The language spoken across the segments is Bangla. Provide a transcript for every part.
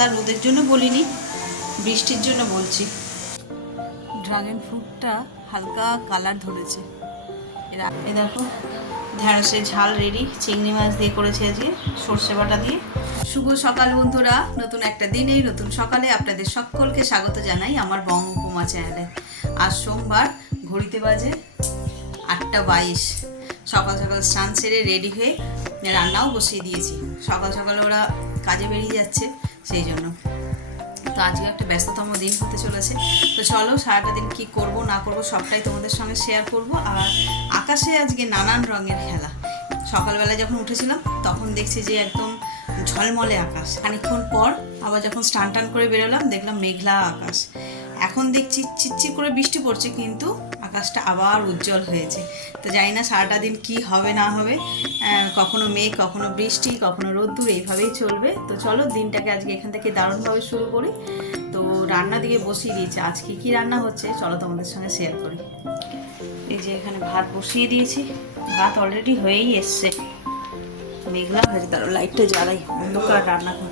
পাতা রোদের জন্য বলিনি, বৃষ্টির জন্য বলছি। ড্রাগন ফ্রুটটা হালকা কালার ধরেছে। এ দেখো ঢ্যাঁড়সের ঝাল রেডি, চিংড়ি মাছ দিয়ে করেছি আজকে সর্ষে বাটা দিয়ে। শুভ সকাল বন্ধুরা, নতুন একটা দিনেই নতুন সকালে আপনাদের সকলকে স্বাগত জানাই আমার বঙ্গ উপমা চ্যানেলে। আজ সোমবার, ঘড়িতে বাজে 8:22। সকাল সকাল স্নান সেরে রেডি হয়ে রান্নাও বসিয়ে দিয়েছি। সকাল সকাল ওরা কাজে বেরিয়ে যাচ্ছে, সেই জন্য। তো আজকে একটা ব্যস্ততম দিন হতে চলেছে। তো চলো সারাটা দিন কী করব না করব সবটাই তোমাদের সঙ্গে শেয়ার করব। আর আকাশে আজকে নানান রঙের খেলা। সকালবেলা যখন উঠেছিলাম তখন দেখছি যে একদম ঝলমলে আকাশ। খানিকক্ষণ পর আবার যখন স্নান টান করে বেরোলাম দেখলাম মেঘলা আকাশ। এখন দেখছি চিটচিট করে বৃষ্টি পড়ছে, কিন্তু আকাশটা আবার উজ্জ্বল হয়েছে। তো জানি না সারাটা দিন কি হবে না হবে, কখনো মেঘ, কখনো বৃষ্টি, কখনো রোদ্দুর, এইভাবেই চলবে। তো চলো দিনটাকে আজকে এখান থেকে দারুণভাবে শুরু করি। তো রান্না দিকে বসিয়ে দিয়েছি, আজকে কি রান্না হচ্ছে চলো তোমাদের সঙ্গে শেয়ার করি। এই যে এখানে ভাত বসিয়ে দিয়েছি, ভাত অলরেডি হয়েই এসছে। মেঘলা হয়েছে, তার লাইটটা জ্বালাই, অন্ধকার রান্নাঘর।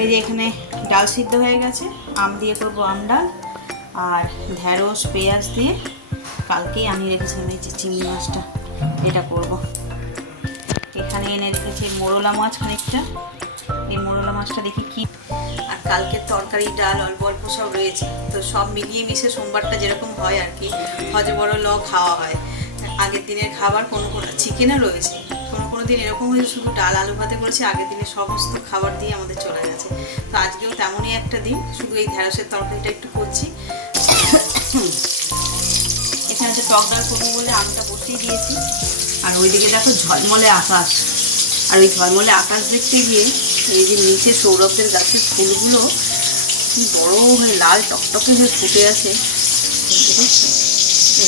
এই যে এখানে ডাল সিদ্ধ হয়ে গেছে, আম দিয়ে করবো আম ডাল, আর ঢ্যাঁড়স পেঁয়াজ দিয়ে কালকেই আনিয়ে রেখেছিলাম এই যে চিংড়ি মাছটা, এটা করব। এখানে এনে রেখেছি মোরলা মাছ খানিকটা, এই মোরলা মাছটা দেখি কি। আর কালকের তরকারি ডাল অল্প অল্প সব রয়েছে, তো সব মিলিয়ে মিশে সোমবারটা যেরকম হয় আর কি, হজে বড় ল খাওয়া হয়। আগের দিনের খাবার কোনো চিকেনও রয়েছে, কোনো দিন এরকম হয়েছে শুধু ডাল আলু ভাতে করেছি, আগের দিনের সমস্ত খাবার দিয়ে আমাদের চলে গেছে। তো আজকেও তেমনই একটা দিন, শুধু এই ঢ্যাঁড়সের তরকারিটা একটু করছি। এখানে যে টক ডাল করবো বলে আমটা বসিয়ে দিয়েছি। আর ওইদিকে দেখো ঝলমলে আকাশ, আর ওই ঝলমলে আকাশ দেখতে গিয়ে এই যে নিচে সৌরভদের গাছের ফুলগুলো কি বড় হয়ে লাল টকটকে হয়ে ফুটে আছে,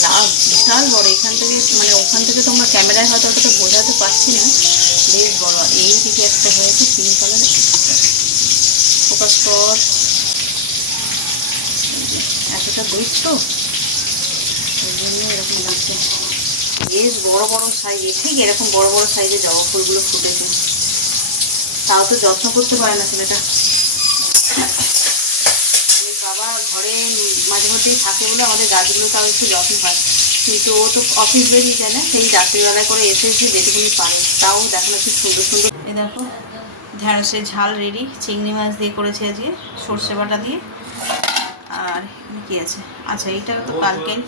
লাল বিশাল বড়। এখান থেকে মানে ওখান থেকে তোমরা ক্যামেরায় হয়তো অতটা বোঝাতে পারছি না, বেশ বড়। এই দিকে একটা হয়েছে পিঙ্ক কালারের, ফোকাস কর। এতটা দূর তো ওই জন্য এরকম লাগছে, বেশ বড় বড় সাইজে, ঠিক এরকম বড় বড় সাইজে জবা ফুলগুলো ফুটেছে। তাও তো যত্ন করতে পারে না ছেলেটা। বাবা ঘরে মাঝে মধ্যেই থাকে বলে আমাদের গাছগুলো তাও একটু যত্ন হয়, কিন্তু ও তো অফিস বেরিয়ে যায় না, সেই রাত্রিবেলায় করে এসে যেটুকুনি পারে। তাও দেখো না কি সুন্দর সুন্দর। এই দেখো ঢ্যাঁড়সের ঝাল রেডি, চিংড়ি মাছ দিয়ে করেছে আজকে সর্ষে বাটা দিয়ে। আর কি আছে, আচ্ছা এইটা তো কালকের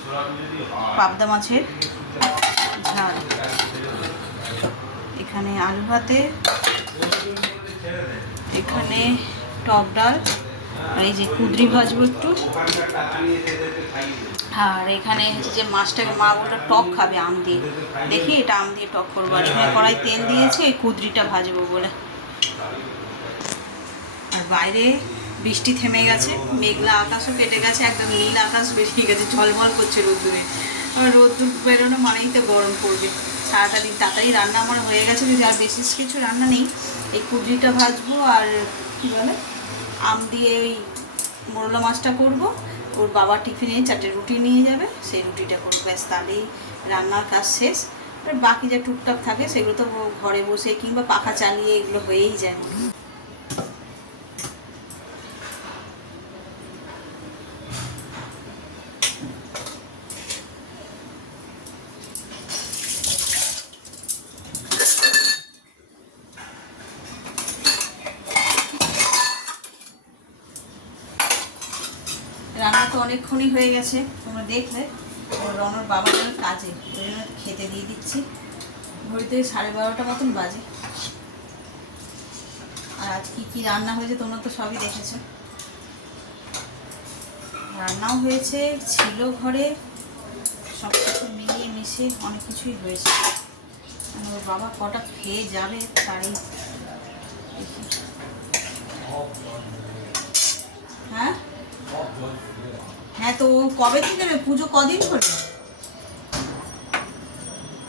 পাবদা মাছের ঝাল। এখানে আলু ভাতে, এখানে টক ডাল, আর এই যে কুঁদরি ভাজবো একটু। আর এখানে যে মাছটাকে মা বলটা টক খাবে আম দিয়ে, দেখি এটা আম দিয়ে টক করবো। আর এখানে কড়াই তেল দিয়েছে এই কুঁদরিটা ভাজবো বলে। আর বাইরে বৃষ্টি থেমে গেছে, মেঘলা আকাশও কেটে গেছে, একদম নীল আকাশ বেরিয়ে গেছে, ঝলমল করছে রোদ্দুরে। রোদ্দুর বেরোনো মানেই তো গরম পড়বে। সারাটা দিন তাড়াতাড়ি রান্না আমার হয়ে গেছে, যদি আর বেশি কিছু রান্না নেই। এই কুঁদরিটা ভাজবো আর কী বলে আম দিয়ে ওই মোরলা মাছটা করবো। ওর বাবা টিফিনে 4টে রুটি নিয়ে যাবে, সেই রুটিটা করবো, ব্যাস তাহলেই রান্নার কাজ শেষ। আর বাকি যা টুকটাক থাকে সেগুলো তো ঘরে বসে কিংবা পাখা চালিয়ে এগুলো হয়েই যায়। রান্না তো অনেকক্ষণই হয়ে গেছে, তোমরা দেখলে। রনর বাবা যেন কাজে, ওই জন্য খেতে দিয়ে দিচ্ছি। ঘড়িতে 12:30 মতন বাজে। আর আজ কি রান্না হয়েছে তোমরা তো সবই দেখেছো। রান্নাও হয়েছে, ছিল ঘরে, সব কিছু মিলিয়ে মিশে অনেক কিছুই হয়েছে। ওর বাবা কটা খেয়ে যাবে তারই দেখি। হ্যাঁ হ্যাঁ, তো কবে থেকে নেবে? পুজো কদিন হলো?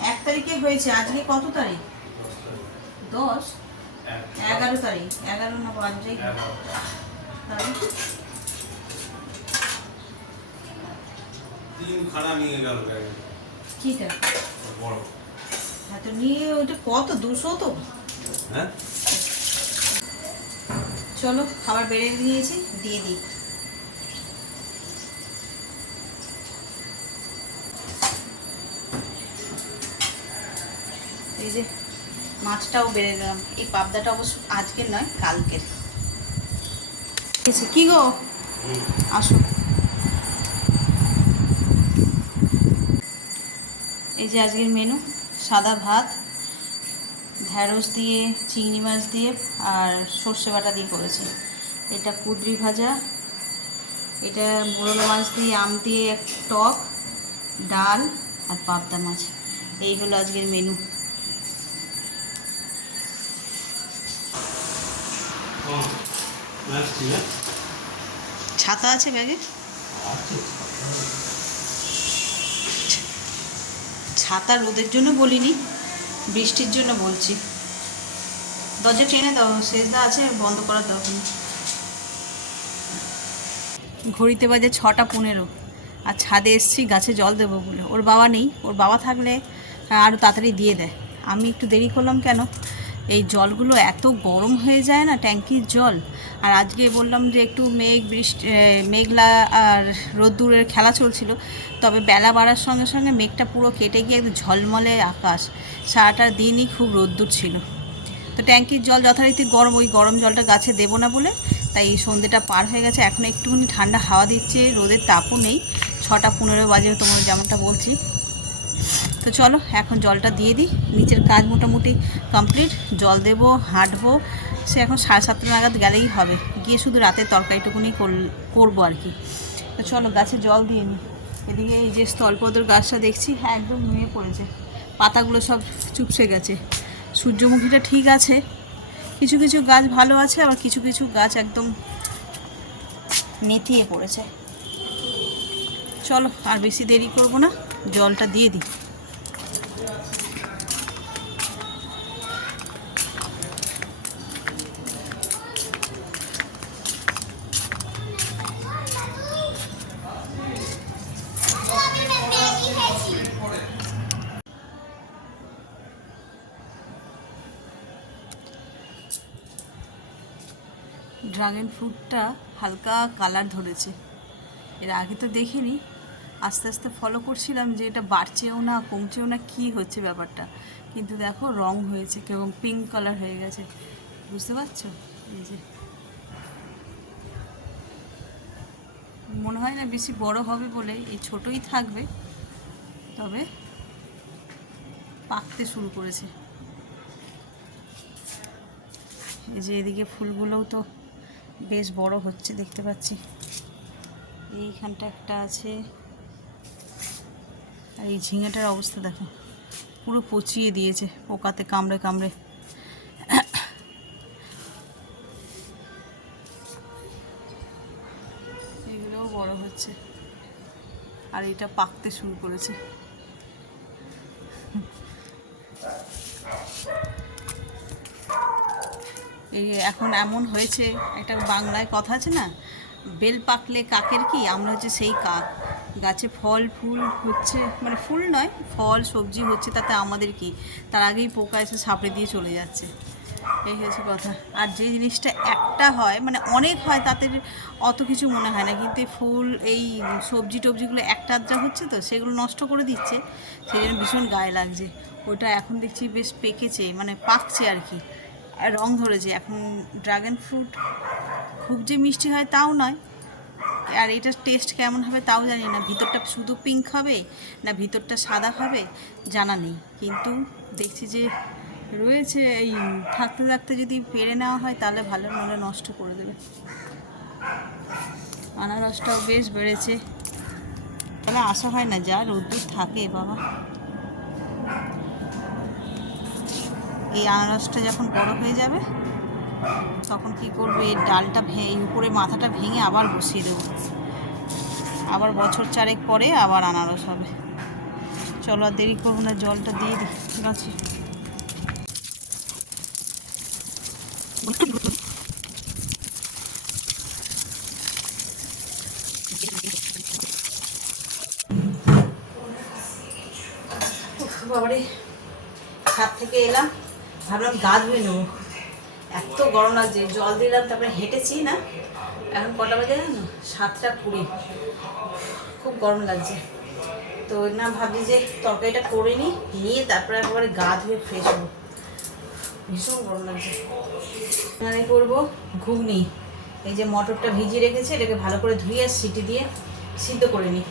1 তারিখে হয়েছে, আজকে কত তারিখ? 10, 11 তারিখ, 11 না 12 তারিখ। কিটা হ্যাঁ, তো নিয়ে ওইটা কত 200 তো। হ্যাঁ চলো খাবার বেড়ে নিয়েছি, দিয়ে দিই। এই যে মাছটাও বেড়ে নিলাম। এই পাবদাটা অবশ্য আজকের নয়, কালকের। কি গো, আসো। এই যে আজকের মেনু, সাদা ভাত, ঢ্যাঁড়স দিয়ে, চিংড়ি মাছ দিয়ে আর সর্ষে বাটা দিয়ে করেছি। এটা কুঁদরি ভাজা, এটা মোরলা মাছ দিয়ে, আম দিয়ে টক, ডাল আর পাবদা মাছ। এই হলো আজকের মেনু। ছাতা আছে ব্যাগে? ছাতা রোদের জন্য বলিনি, বৃষ্টির জন্য বলছি। দরজা টেনে দাও, শেষদা আছে, বন্ধ করার দরকার নেই। ঘড়িতে বাজে 6টা 15, আর ছাদে এসছি গাছে জল দেবো বলে। ওর বাবা নেই, ওর বাবা থাকলে আরও তাড়াতাড়ি দিয়ে দেয়। আমি একটু দেরি করলাম কেন, এই জলগুলো এত গরম হয়ে যায় না, ট্যাঙ্কির জল। আর আজকে বললাম যে একটু মেঘলা আর রোদ্দুরের খেলা চলছিল, তবে বেলা বাড়ার সঙ্গে সঙ্গে মেঘটা পুরো কেটে গিয়ে একদম ঝলমলে আকাশ। সারাটা দিনই খুব রোদ্দুর ছিল। তো ট্যাঙ্কির জল যথারীতি গরম, ওই গরম জলটা গাছে দেবো না বলে তাই সন্ধ্যেটা পার হয়ে গেছে। এখন একটুখানি ঠান্ডা হাওয়া দিচ্ছে, রোদের তাপও নেই। 6টা 15 বাজে তোমার যেমনটা বলছি। তো চলো এখন জলটা দিয়ে দিই। নিচের কাজ মোটামুটি কমপ্লিট। জল দেবো, হাঁটবো, সে এখন 7:30 নাগাদ গেলেই হবে। গিয়ে শুধু রাতের তরকারিটুকুনি করবো আর কি। তো চলো গাছে জল দিয়ে নিই। এদিকে এই যে স্থলপদ্মর গাছটা দেখছি, হ্যাঁ একদম নুয়ে পড়েছে, পাতাগুলো সব চুপসে গেছে। সূর্যমুখীটা ঠিক আছে, কিছু কিছু গাছ ভালো আছে, আবার কিছু কিছু গাছ একদম নেতিয়ে পড়েছে। চলো আর বেশি দেরি করব না, জলটা দিয়ে দিই। ড্রাগন ফ্রুটটা হালকা কালার ধরেছে, এর আগে তো দেখিনি। আস্তে আস্তে ফলো করছিলাম যে এটা বাড়ছেও না কমছেও না, কী হচ্ছে ব্যাপারটা। কিন্তু দেখো রং হয়েছে, কেমন পিঙ্ক কালার হয়ে গেছে, বুঝতে পারছো? এই যে মনে হয় না বেশি বড় হবে বলে, এই ছোটই থাকবে, তবে পাকতে শুরু করেছে। এই যে এদিকে ফুলগুলোও তো বেশ বড় হচ্ছে, দেখতে পাচ্ছি। এইখানটা একটা আছে, আর এই ঝিঙেটার অবস্থা দেখো, পুরো পচিয়ে দিয়েছে পোকাতে কামড়ে কামড়ে। এগুলোও বড় হচ্ছে, আর এটা পাকতে শুরু করেছে। এই এখন এমন হয়েছে, একটা বাংলায় কথা আছে না, বেল পাকলে কাকের কি, আমরা হচ্ছে সেই কাক। গাছে ফল ফুল হচ্ছে, মানে ফুল নয়, ফল সবজি হচ্ছে, তাতে আমাদের কি, তার আগেই পোকা এসে সাপড়ে দিয়ে চলে যাচ্ছে। এই হচ্ছে কথা। আর যে জিনিসটা একটা হয়, মানে অনেক হয়, তাতে অত কিছু মনে হয় না, কিন্তু ফুল এই সবজি টবজিগুলো একটা আধটা হচ্ছে, তো সেগুলো নষ্ট করে দিচ্ছে, সেই জন্য ভীষণ গায়ে লাগছে। ওটা এখন দেখছি বেশ পেকেছে, মানে পাকছে আর কি, রং ধরেছে। এখন ড্রাগন ফ্রুট খুব যে মিষ্টি হয় তাও নয়, আর এটার টেস্ট কেমন হবে তাও জানি না। ভিতরটা শুধু পিঙ্ক হবে না ভিতরটা সাদা হবে জানা নেই, কিন্তু দেখছি যে রয়েছে। এই থাকতে থাকতে যদি পেরে নেওয়া হয় তাহলে ভালো, নলে নষ্ট করে দেবে। আনারসটাও বেশ বেড়েছে, তাহলে আশা হয় না, যা রোদ্দুর থাকে বাবা। এই আনারসটা যখন বড় হয়ে যাবে তখন কি করবো, এই ডালটা উপরে মাথাটা ভেঙে আবার বসিয়ে দেবো, আবার বছর 4 পরে আবার আনারস হবে। চলো আর দেরি করবো না, জলটা দিয়ে দিই গাছে। বাবারে, ছাদ থেকে এলাম, ভাবলাম গা ধুয়ে নেবো, এত গরম লাগছে, জল দিলাম, তারপরে হেঁটেছি না। এখন কটা বাজে জানো? 7:20। খুব গরম লাগছে। তো না ভাবছি যে তরকারিটা করে নিয়ে তারপরে একবারে গা ধুয়ে ফ্রেশ হবো। ভীষণ গরম লাগছে। এখানে করবো ঘুগনি। এই যে মটরটা ভিজিয়ে রেখেছে, এটাকে ভালো করে ধুয়ে সিটি দিয়ে সিদ্ধ করে নিই।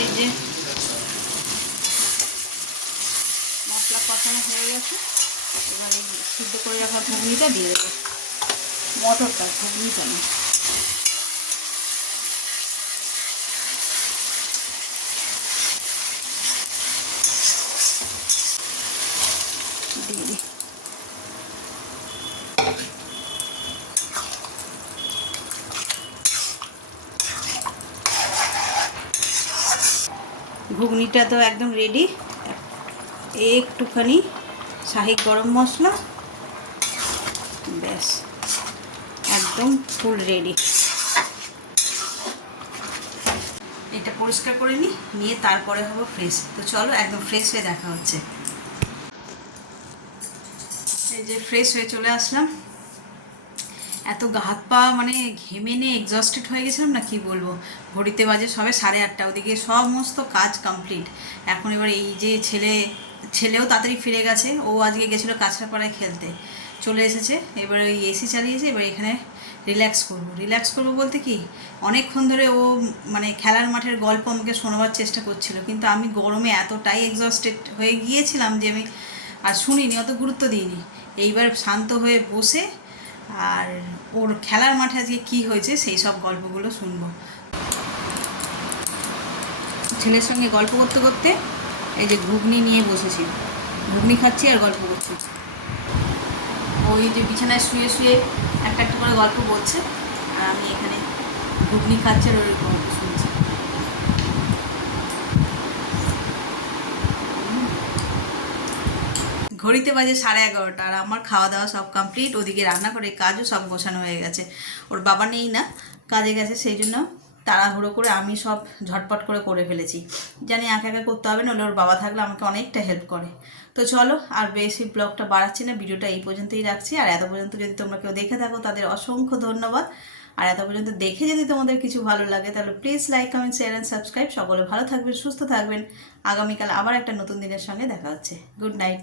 এই যে মশলা কষানো হয়ে গেছে, এবার এই সিদ্ধ করে রাখা ঘুগনিটা দিয়ে দেবো। মটরটা, ঘুগনিটা না। দিয়ে দিই। ঘুগনিটা তো একদম রেডি। একটুখানি শাহি গরম মশলা, ব্যাস একদম ফুল রেডি। এটা পরিষ্কার করে নিয়ে তারপরে হবো ফ্রেশ। তো চলো একদম ফ্রেশ হয়ে দেখা হচ্ছে। এই যে ফ্রেশ হয়ে চলে আসলাম। এত গা হাত পা মানে ঘেমে নিয়ে এক্সস্টেড হয়ে গেছিলাম না, কি বলবো। ঘড়িতে বাজে সবে 8:30, ওদিকে সমস্ত কাজ কমপ্লিট। এখন এবার এই যে ছেলেও তাড়াতাড়ি ফিরে গেছে, ও আজকে গেছিলো কাছড়াপাড়ায় খেলতে, চলে এসেছে। এবার ওই এসি চালিয়েছে, এবার এখানে রিল্যাক্স করবো বলতে কি, অনেকক্ষণ ধরে ও মানে খেলার মাঠের গল্প আমাকে শোনাবার চেষ্টা করছিল, কিন্তু আমি গরমে এতটাই এক্সস্টেড হয়ে গিয়েছিলাম যে আমি আর শুনিনি, অত গুরুত্ব দিইনি। এইবার শান্ত হয়ে বসে আর ওর খেলার মাঠে আজকে কী হয়েছে সেই সব গল্পগুলো শুনবো। ছেলের সঙ্গে গল্প করতে করতে এই যে ঘুগনি নিয়ে বসেছি, ঘুগনি খাচ্ছি আর গল্প করছি। ওই যে বিছানায় শুয়ে শুয়ে একটা একটা করে গল্প বলছে, আর আমি এখানে ঘুগনি খাচ্ছি আর ওই গল্প শুনছি। ঘড়িতে বাজে 11:30, আর আমার খাওয়া দাওয়া সব কমপ্লিট। ওদিকে রান্না করে কাজও সব গোছানো হয়ে গেছে। ওর বাবা নেই না, কাজে গেছে, সেই জন্য তাড়াহুড়ো করে আমি সব ঝটপট করে ফেলেছি। জানি একা একা করতে হবে না, ওর বাবা থাকলে আমাকে অনেকটা হেল্প করে। তো চলো আর বেশি ব্লগটা বাড়াচ্ছি না, ভিডিওটা এই পর্যন্তই রাখছি। আর এত পর্যন্ত যদি তোমরা কেউ দেখে থাকো তাদের অসংখ্য ধন্যবাদ। আর এত পর্যন্ত দেখে যদি তোমাদের কিছু ভালো লাগে তাহলে please like, comment, share and subscribe. সকলে ভালো থাকবেন, সুস্থ থাকবেন। আগামীকাল আবার একটা নতুন দিনের সঙ্গে দেখা হচ্ছে। Good night.